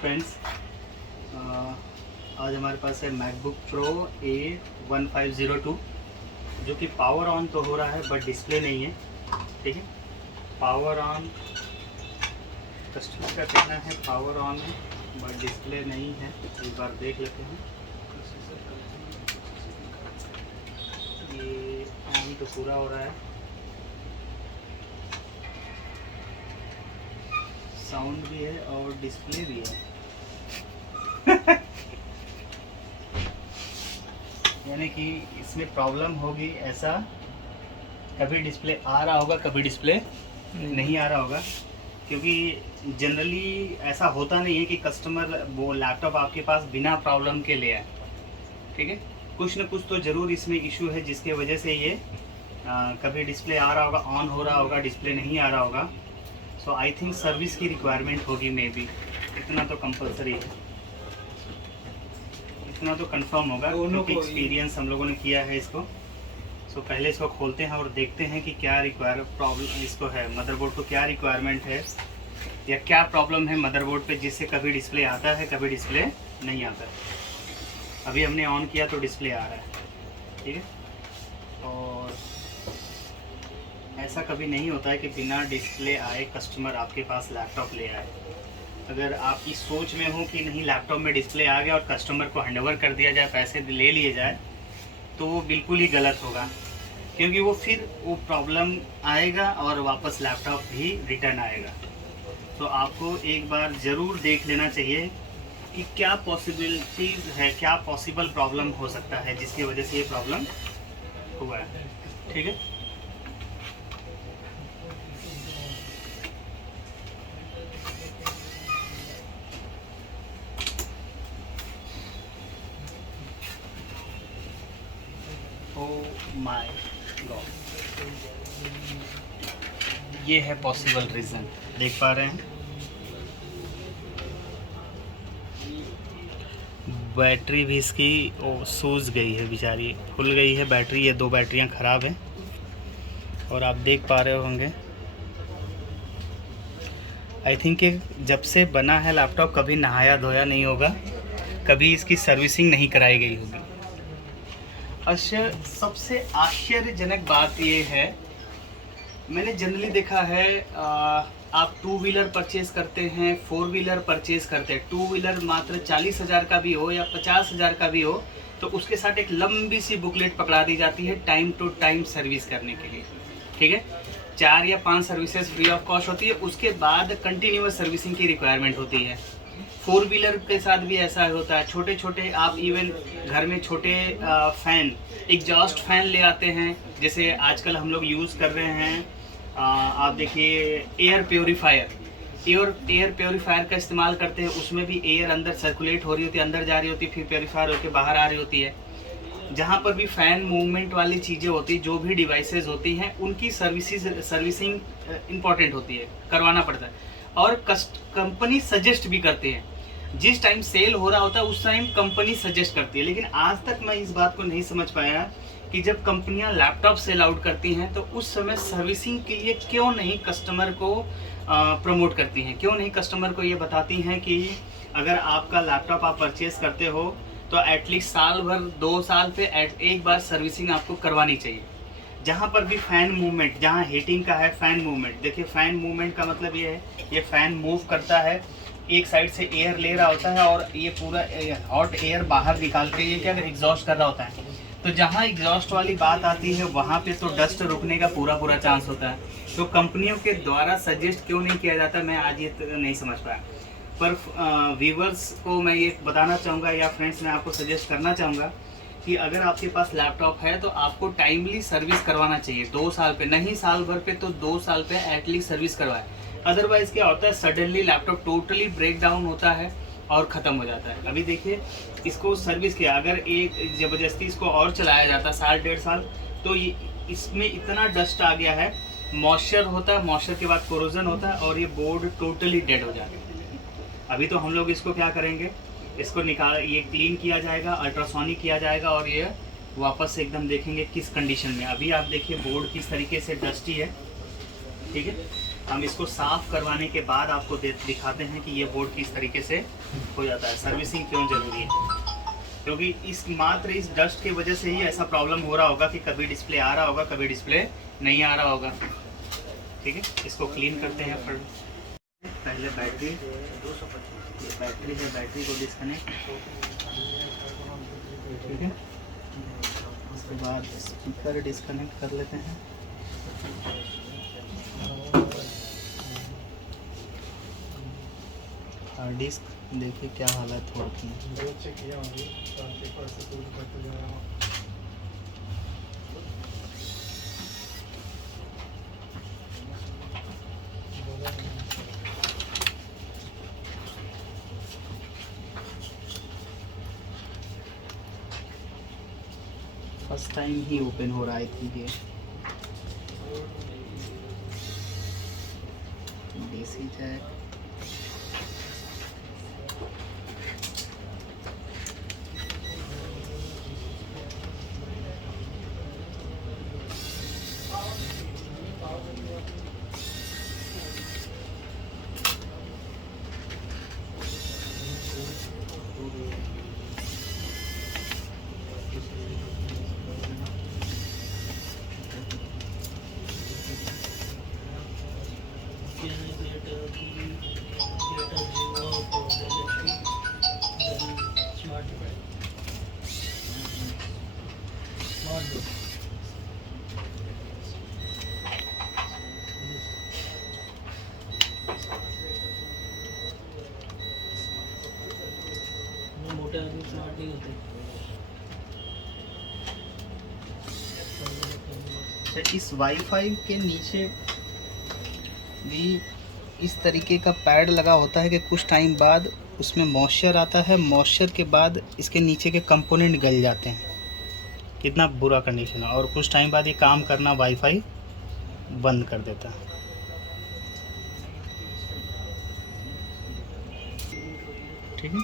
Friends, आज हमारे पास है मैकबुक प्रो A1502 जो कि पावर ऑन तो हो रहा है बट डिस्प्ले नहीं है। ठीक है, पावर ऑन कस्टमर का कहना है पावर ऑन है बट डिस्प्ले नहीं है। एक बार देख लेते हैं। ये ऑन तो पूरा हो रहा है, साउंड भी है और डिस्प्ले भी है। यानी कि इसमें प्रॉब्लम होगी ऐसा, कभी डिस्प्ले आ रहा होगा कभी डिस्प्ले नहीं आ रहा होगा, क्योंकि जनरली ऐसा होता नहीं है कि कस्टमर वो लैपटॉप आपके पास बिना प्रॉब्लम के ले आए। ठीक है, कुछ ना कुछ तो ज़रूर इसमें इशू है जिसके वजह से ये कभी डिस्प्ले आ रहा होगा, ऑन हो रहा होगा, डिस्प्ले नहीं आ रहा होगा। सो आई थिंक सर्विस की रिक्वायरमेंट होगी मे बी, इतना तो कंपलसरी है, इतना तो कंफर्म होगा क्योंकि एक्सपीरियंस हम लोगों ने किया है इसको। सो पहले इसको खोलते हैं और देखते हैं कि क्या प्रॉब्लम इसको है, मदरबोर्ड को क्या रिक्वायरमेंट है या क्या प्रॉब्लम है मदरबोर्ड पे जिससे कभी डिस्प्ले आता है कभी डिस्प्ले नहीं आता है। अभी हमने ऑन किया तो डिस्प्ले आ रहा है। ठीक है, और ऐसा कभी नहीं होता है कि बिना डिस्प्ले आए कस्टमर आपके पास लैपटॉप ले आए। अगर आप इस सोच में हो कि नहीं लैपटॉप में डिस्प्ले आ गया और कस्टमर को हैंडओवर कर दिया जाए, पैसे ले लिए जाए, तो वो बिल्कुल ही गलत होगा, क्योंकि वो फिर वो प्रॉब्लम आएगा और वापस लैपटॉप भी रिटर्न आएगा। तो आपको एक बार ज़रूर देख लेना चाहिए कि क्या पॉसिबिलिटीज़ है, क्या पॉसिबल प्रॉब्लम हो सकता है जिसकी वजह से ये प्रॉब्लम हुआ है। ठीक है, माय गॉड, ये है पॉसिबल रीज़न। देख पा रहे हैं, बैटरी भी इसकी सूज गई है बेचारी, खुल गई है बैटरी। ये 2 बैटरियां ख़राब हैं और आप देख पा रहे होंगे। आई थिंक जब से बना है लैपटॉप कभी नहाया धोया नहीं होगा, कभी इसकी सर्विसिंग नहीं कराई गई होगी। सबसे आश्चर्यजनक बात ये है, मैंने जनरली देखा है आप 2 व्हीलर परचेज़ करते हैं, 4 व्हीलर परचेज़ करते हैं, 2 व्हीलर मात्र 40,000 का भी हो या 50,000 का भी हो, तो उसके साथ एक लंबी सी बुकलेट पकड़ा दी जाती है टाइम टू टाइम सर्विस करने के लिए। ठीक है, 4 या 5 सर्विसेज फ्री ऑफ कॉस्ट होती है, उसके बाद कंटिन्यूअस सर्विसिंग की रिक्वायरमेंट होती है। 4 व्हीलर के साथ भी ऐसा होता है। छोटे छोटे आप इवन घर में छोटे फ़ैन, एग्जॉस्ट फ़ैन ले आते हैं, जैसे आजकल हम लोग यूज़ कर रहे हैं। आप देखिए एयर प्योरीफायर का इस्तेमाल करते हैं, उसमें भी एयर अंदर सर्कुलेट हो रही होती है, अंदर जा रही होती है, फिर प्योरीफायर होकर बाहर आ रही होती है। जहाँ पर भी फ़ैन मूवमेंट वाली चीज़ें होती, जो भी डिवाइसेस होती हैं, उनकी सर्विसिंग इम्पॉर्टेंट होती है, करवाना पड़ता है। और कंपनी सजेस्ट भी करती है, जिस टाइम सेल हो रहा होता है उस टाइम कंपनी सजेस्ट करती है। लेकिन आज तक मैं इस बात को नहीं समझ पाया कि जब कंपनियां लैपटॉप सेल आउट करती हैं तो उस समय सर्विसिंग के लिए क्यों नहीं कस्टमर को प्रमोट करती हैं, क्यों नहीं कस्टमर को ये बताती हैं कि अगर आपका लैपटॉप आप परचेज करते हो तो एटलीस्ट साल भर 2 साल पे एक बार सर्विसिंग आपको करवानी चाहिए। जहाँ पर भी फ़ैन मूवमेंट, जहाँ हीटिंग का है फ़ैन मूवमेंट, देखिए फ़ैन मूवमेंट का मतलब ये है, ये फ़ैन मूव करता है, एक साइड से एयर ले रहा होता है और ये पूरा हॉट एयर बाहर निकाल के ये क्या एग्जॉस्ट कर रहा होता है। तो जहाँ एग्जॉस्ट वाली बात आती है वहाँ पे तो डस्ट रुकने का पूरा चांस होता है। तो कंपनियों के द्वारा सजेस्ट क्यों नहीं किया जाता, मैं आज ये नहीं समझ पाया। पर व्यूवर्स को मैं ये बताना चाहूँगा या फ्रेंड्स मैं आपको सजेस्ट करना चाहूँगा कि अगर आपके पास लैपटॉप है तो आपको टाइमली सर्विस करवाना चाहिए। 2 साल पे नहीं, साल भर पे तो 2 साल पे एटलीस्ट सर्विस करवाए। अदरवाइज़ क्या होता है, suddenly laptop totally break down होता है और ख़त्म हो जाता है। अभी देखिए इसको सर्विस किया, अगर एक ज़बरदस्ती इसको और चलाया जाता साल 1.5 साल, तो ये इसमें इतना डस्ट आ गया है, मॉइस्चर होता है, मॉइस्चर के बाद कोरोजन होता है और ये बोर्ड टोटली डेड हो जाता है। अभी तो हम लोग इसको क्या करेंगे, इसको ये क्लीन किया जाएगा, अल्ट्रासोनिक किया जाएगा और ये वापस से एकदम देखेंगे किस कंडीशन में। अभी आप देखिए बोर्ड किस तरीके से डस्टी है। ठीक है, हम इसको साफ करवाने के बाद आपको दिखाते हैं कि ये बोर्ड किस तरीके से हो जाता है। सर्विसिंग क्यों जरूरी है, क्योंकि मात्र इस डस्ट की वजह से ही ऐसा प्रॉब्लम हो रहा होगा कि कभी डिस्प्ले आ रहा होगा, कभी डिस्प्ले नहीं आ रहा होगा। ठीक है, इसको क्लीन करते हैं। पहले बैटरी है, बैटरी को डिस्कनेक्ट, ठीक है। उसके बाद स्पीकर डिस्कनेक्ट कर लेते हैं। हार्ड डिस्क देखिए क्या हालत हो रखी है। फर्स्ट टाइम ही ओपन हो रहा है ये। डीसी जैक, मोटे आदमी स्मार्ट नहीं होते। इस वाईफाई के नीचे भी इस तरीके का पैड लगा होता है कि कुछ टाइम बाद उसमें मॉइस्चर आता है। मॉइस्चर के बाद इसके नीचे के कंपोनेंट गल जाते हैं। कितना बुरा कंडीशन है। और कुछ टाइम बाद ये काम करना वाईफाई बंद कर देता है। ठीक है,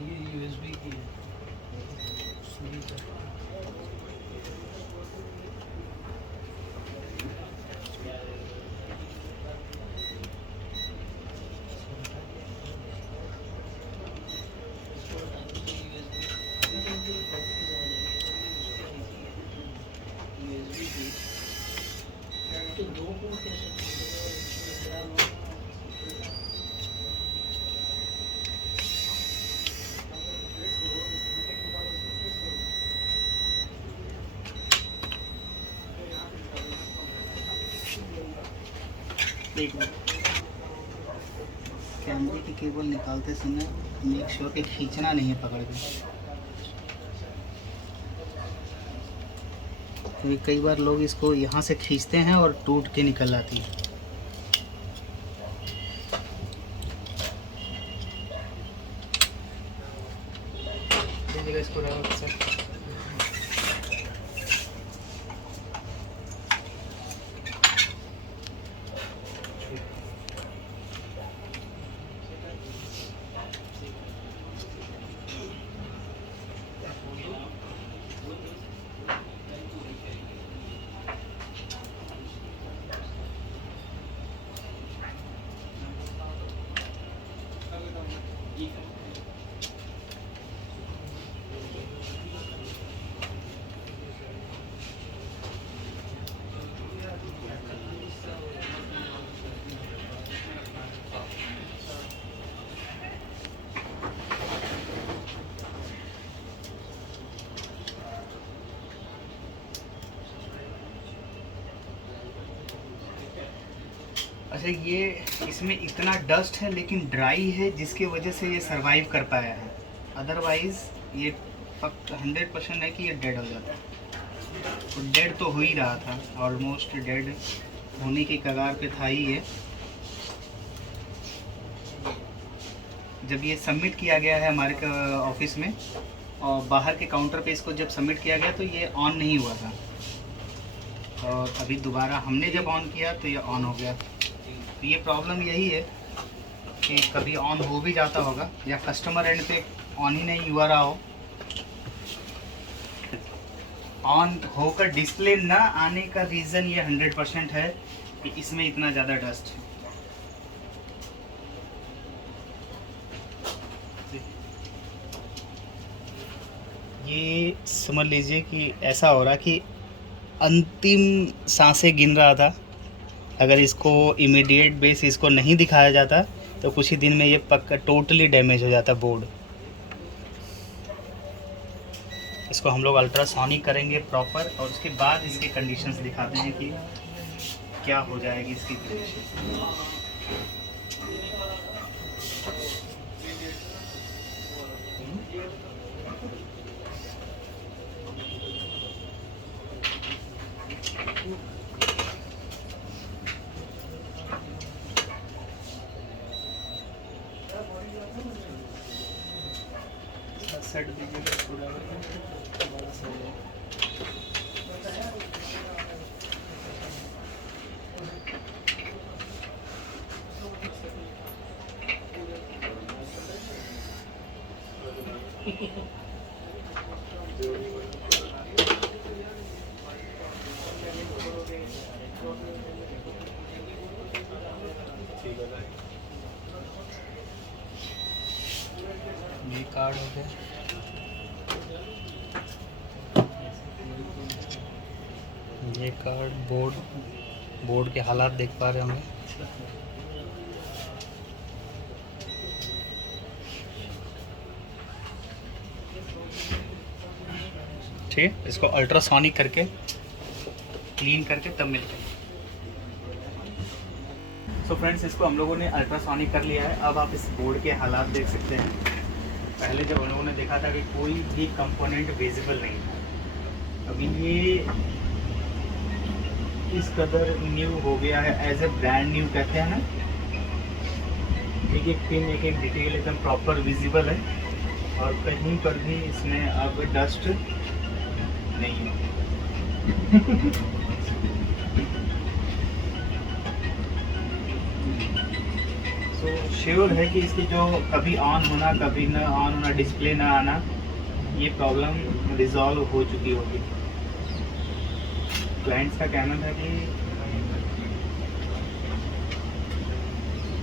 ये USB की है। तो दो को कैसे कैमरे की केबल निकालते समय मेक श्योर कि खींचना नहीं है पकड़ के, क्योंकि कई बार लोग इसको यहाँ से खींचते हैं और टूट के निकल आती है। इसको अच्छा, ये इसमें इतना डस्ट है लेकिन ड्राई है, जिसकी वजह से ये सरवाइव कर पाया है। अदरवाइज़ ये 100% है कि ये डेड हो जाता है। तो डेड तो हो ही रहा था, ऑलमोस्ट डेड होने की कगार पे था ही ये। जब ये सबमिट किया गया है हमारे ऑफिस में और बाहर के काउंटर पे इसको जब सबमिट किया गया तो ये ऑन नहीं हुआ था, और अभी दोबारा हमने जब ऑन किया तो ये ऑन हो गया। तो ये प्रॉब्लम यही है कि कभी ऑन हो भी जाता होगा या कस्टमर एंड पे ऑन ही नहीं हुआ रहा हो। ऑन होकर डिस्प्ले ना आने का रीज़न ये 100% है कि इसमें इतना ज़्यादा डस्ट है। ये समझ लीजिए कि ऐसा हो रहा कि अंतिम सांसें गिन रहा था। अगर इसको इमीडिएट बेस इसको नहीं दिखाया जाता तो कुछ ही दिन में ये पक्का टोटली डैमेज हो जाता बोर्ड। इसको हम लोग अल्ट्रासोनिक करेंगे प्रॉपर और उसके बाद इसके कंडीशंस दिखाते हैं कि क्या हो जाएगी इसकी कंडीशन। सेट दीजिएगा पूरा बड़ा सा हो। ये कार्ड हो गया। ये कार्ड बोर्ड के हालात देख पा रहे होंगे। ठीक है, इसको अल्ट्रासोनिक करके क्लीन करके तब मिलते हैं। सो फ्रेंड्स, इसको हम लोगों ने अल्ट्रासोनिक कर लिया है। अब आप इस बोर्ड के हालात देख सकते हैं। पहले जब हम लोगों ने देखा था कि कोई भी कंपोनेंट विजिबल नहीं था, अभी ये इस कदर न्यू हो गया है, एज ए ब्रांड न्यू कहते हैं ना। एक एक पिन एक एक डिटेल एकदम प्रॉपर विजिबल है और कहीं पर भी इसमें अब डस्ट नहीं है। सो श्योर है कि इसकी जो कभी ऑन होना कभी न ऑन होना, डिस्प्ले ना आना, ये प्रॉब्लम रिजॉल्व हो चुकी होगी। क्लाइंट्स का कहना था कि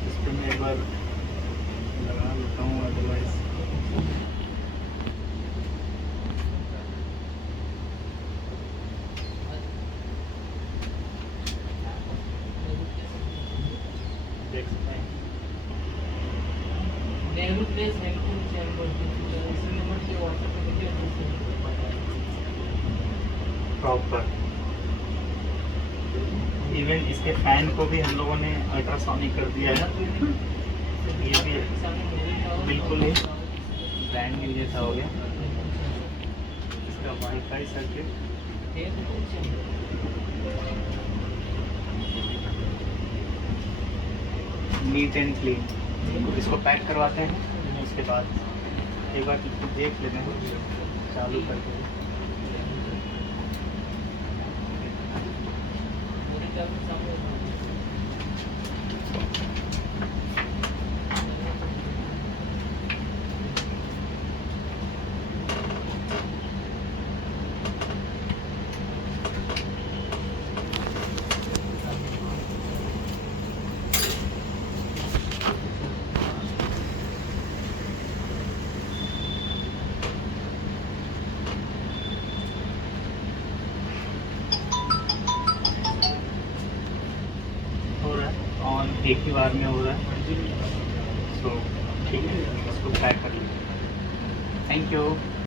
सिस्टम में एक बार लगा लेता हूँ, अदरवाइज देख सकते हैं। प्रॉपर इवन इसके फैन को भी हम लोगों ने अल्ट्रासोनिक कर दिया है। ये भी बिल्कुल ही ब्रांड न्यू जैसा हो गया। इसका wifi circuit neat and clean. इसको पैक करवाते हैं, उसके बाद एक बार देख लेते हैं चालू करके। ऑन एक ही बार में हो रहा है। सो ठीक है, इसको पैक कर लीजिए। Thank you.